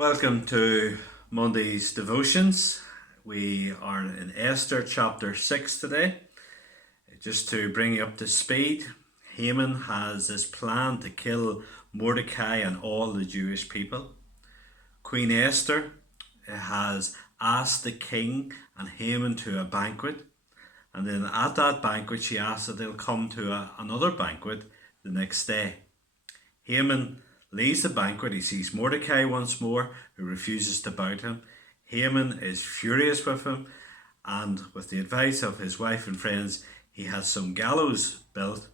Welcome to Monday's devotions. We are in Esther chapter 6 today. Just to bring you up to speed, Haman has this plan to kill Mordecai and all the Jewish people. Queen Esther has asked the king and Haman to a banquet, and then at that banquet she asks that they'll come to another banquet the next day. Haman leaves the banquet. He sees Mordecai once more, who refuses to bow to him. Haman is furious with him, and with the advice of his wife and friends, he has some gallows built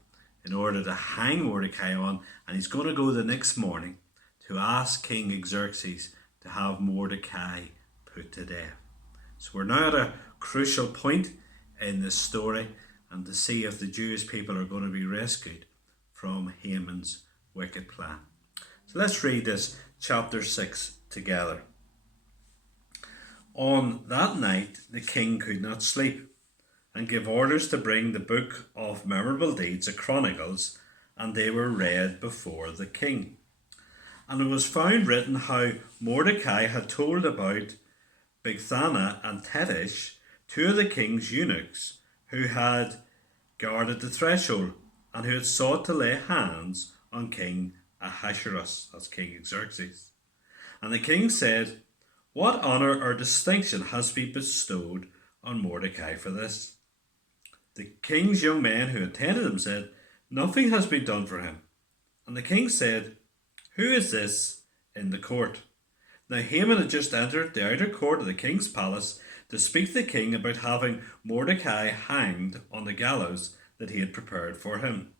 in order to hang Mordecai on, and he's going to go the next morning to ask King Xerxes to have Mordecai put to death. So we're now at a crucial point in this story, and to see if the Jewish people are going to be rescued from Haman's wicked plan. So let's read this chapter 6 together. On that night the king could not sleep, and gave orders to bring the book of memorable deeds, the Chronicles, and they were read before the king. And it was found written how Mordecai had told about Bigthana and Teresh, two of the king's eunuchs, who had guarded the threshold, and who had sought to lay hands on King Ahasuerus, that's King Xerxes. And the king said, "What honour or distinction has been bestowed on Mordecai for this?" The king's young men who attended him said, "Nothing has been done for him." And the king said, "Who is this in the court?" Now Haman had just entered the outer court of the king's palace to speak to the king about having Mordecai hanged on the gallows that he had prepared for him.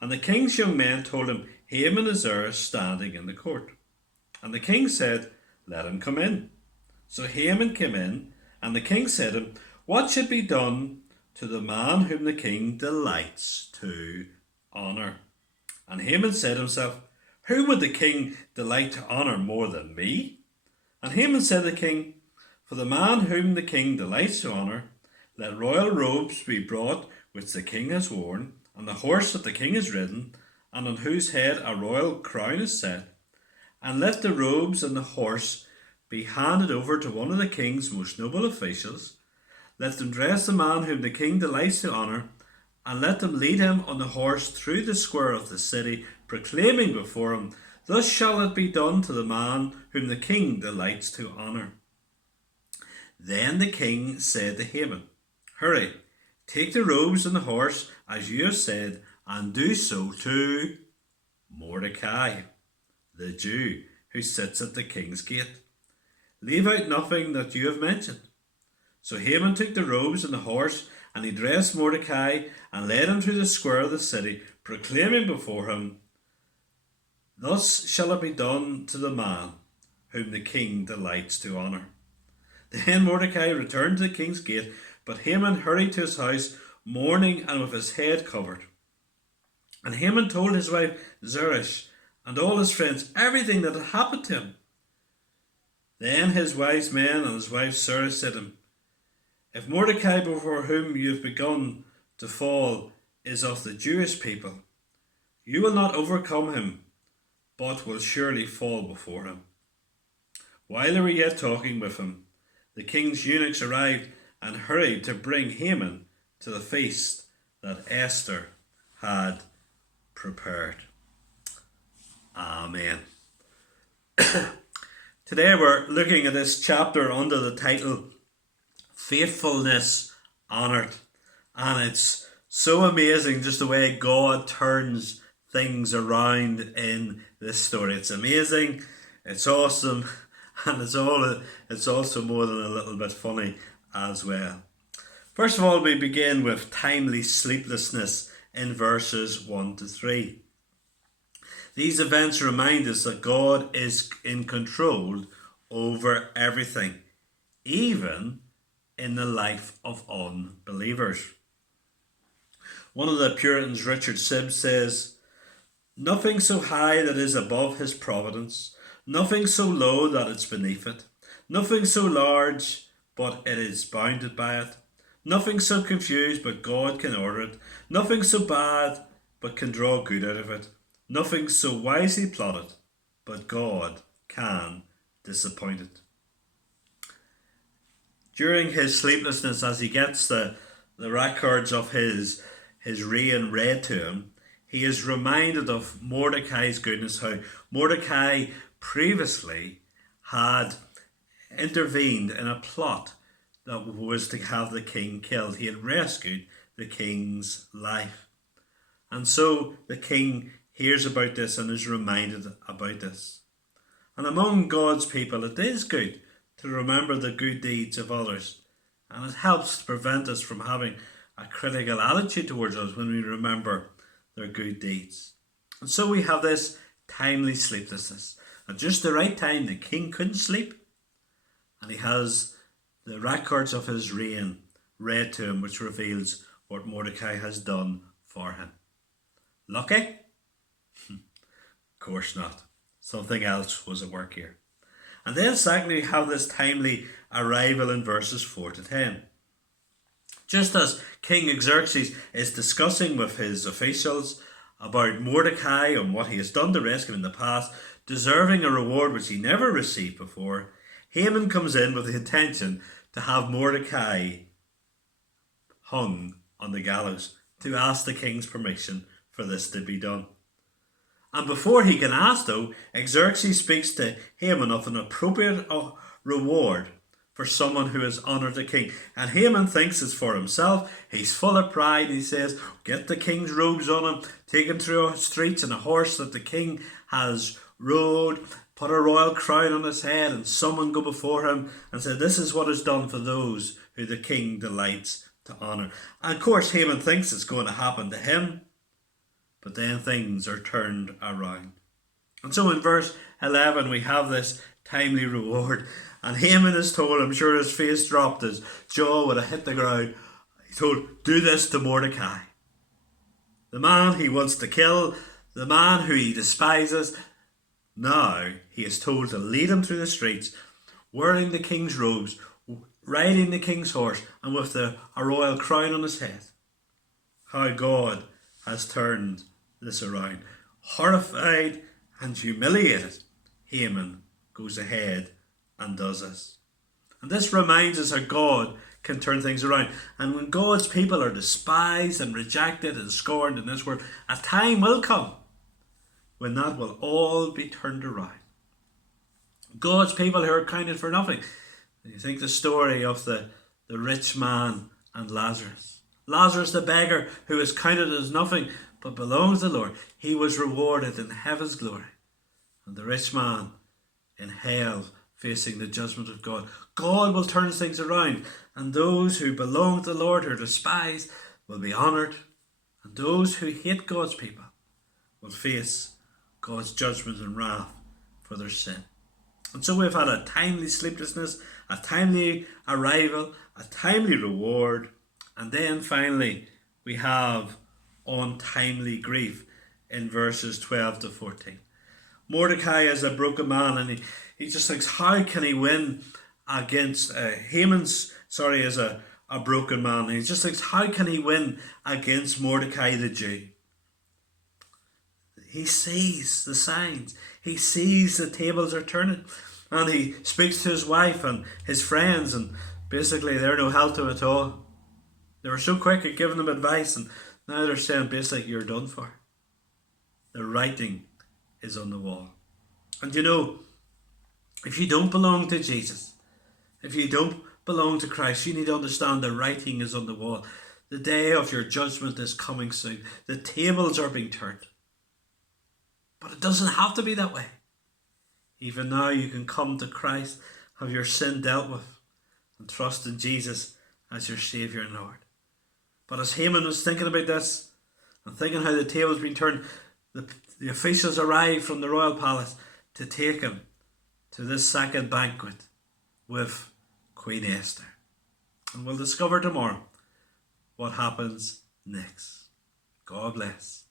And the king's young men told him, "Haman is there standing in the court." And the king said, "Let him come in." So Haman came in, and the king said to him, "What should be done to the man whom the king delights to honour?" And Haman said to himself, "Who would the king delight to honour more than me?" And Haman said to the king, "For the man whom the king delights to honour, let royal robes be brought which the king has worn, and the horse that the king has ridden, and on whose head a royal crown is set. And let the robes and the horse be handed over to one of the king's most noble officials. Let them dress the man whom the king delights to honour, and let them lead him on the horse through the square of the city, proclaiming before him, 'Thus shall it be done to the man whom the king delights to honour.'" Then the king said to Haman, "Hurry, take the robes and the horse, as you have said, and do so to Mordecai, the Jew, who sits at the king's gate. Leave out nothing that you have mentioned." So Haman took the robes and the horse, and he dressed Mordecai, and led him through the square of the city, proclaiming before him, "Thus shall it be done to the man whom the king delights to honour." Then Mordecai returned to the king's gate, but Haman hurried to his house, mourning and with his head covered. And Haman told his wife Zeresh and all his friends everything that had happened to him. Then his wise men and his wife Zeresh said to him, "If Mordecai, before whom you have begun to fall, is of the Jewish people, you will not overcome him, but will surely fall before him." While they were yet talking with him, the king's eunuchs arrived and hurried to bring Haman to the feast that Esther had prepared. Amen. Today we're looking at this chapter under the title Faithfulness Honoured. And it's so amazing just the way God turns things around in this story. It's amazing, it's awesome, and it's also more than a little bit funny as well. First of all, we begin with timely sleeplessness in verses 1 to 3. These events remind us that God is in control over everything, even in the life of unbelievers. One of the Puritans, Richard Sibbes, says, "Nothing so high that is above his providence, nothing so low that it's beneath it, nothing so large but it is bounded by it, nothing so confused but God can order it, nothing so bad but can draw good out of it, nothing so wisely plotted but God can disappointed. During his sleeplessness, as he gets the records of his reign read to him, he is reminded of Mordecai's goodness, how Mordecai previously had intervened in a plot that was to have the king killed. He had rescued the king's life. And so the king hears about this and is reminded about this. And among God's people, it is good to remember the good deeds of others. And it helps to prevent us from having a critical attitude towards us when we remember their good deeds. And so we have this timely sleeplessness. At just the right time, the king couldn't sleep. And he has the records of his reign read to him, which reveals what Mordecai has done for him. Lucky? Of course not. Something else was at work here. And then secondly, we have this timely arrival in verses 4 to 10. Just as King Xerxes is discussing with his officials about Mordecai and what he has done to rescue him in the past, deserving a reward which he never received before, Haman comes in with the intention to have Mordecai hung on the gallows, to ask the king's permission for this to be done. And before he can ask, though, Xerxes speaks to Haman of an appropriate reward for someone who has honoured the king. And Haman thinks it's for himself. He's full of pride. He says, get the king's robes on him, take him through streets on a horse that the king has rode, put a royal crown on his head, and someone go before him and say, this is what is done for those who the king delights to honour. And of course, Haman thinks it's going to happen to him. But then things are turned around. And so in verse 11 we have this timely reward. And Haman is told, I'm sure his face dropped, his jaw would have hit the ground. He's told, do this to Mordecai. The man he wants to kill, the man who he despises. Now he is told to lead him through the streets, wearing the king's robes, riding the king's horse, and with a royal crown on his head. How God has turned this around. Horrified and humiliated, Haman goes ahead and does this. And this reminds us how God can turn things around. And when God's people are despised and rejected and scorned in this world, a time will come when that will all be turned around. God's people who are counted for nothing. You think the story of the rich man and Lazarus. Lazarus the beggar, who is counted as nothing but belongs to the Lord, he was rewarded in heaven's glory. And the rich man in hell, facing the judgment of God. God will turn things around, and those who belong to the Lord, who are despised, will be honoured, and those who hate God's people will face God's judgment and wrath for their sin. And so we've had a timely sleeplessness, a timely arrival, a timely reward, and then finally we have untimely grief in verses 12 to 14. Mordecai is a broken man, and he just thinks, how can he win against Haman's, is a broken man. And he just thinks, how can he win against Mordecai the Jew? He sees the signs. He sees the tables are turning. And he speaks to his wife and his friends, and basically they're no help to him at all. They were so quick at giving him advice, and now they're saying basically you're done for. The writing is on the wall. And you know, if you don't belong to Jesus, if you don't belong to Christ, you need to understand the writing is on the wall. The day of your judgment is coming soon. The tables are being turned. But it doesn't have to be that way. Even now you can come to Christ, have your sin dealt with, and trust in Jesus as your Saviour and Lord. But as Haman was thinking about this, and thinking how the tables been turned, the officials arrived from the royal palace to take him to this second banquet with Queen Esther. And we'll discover tomorrow what happens next. God bless.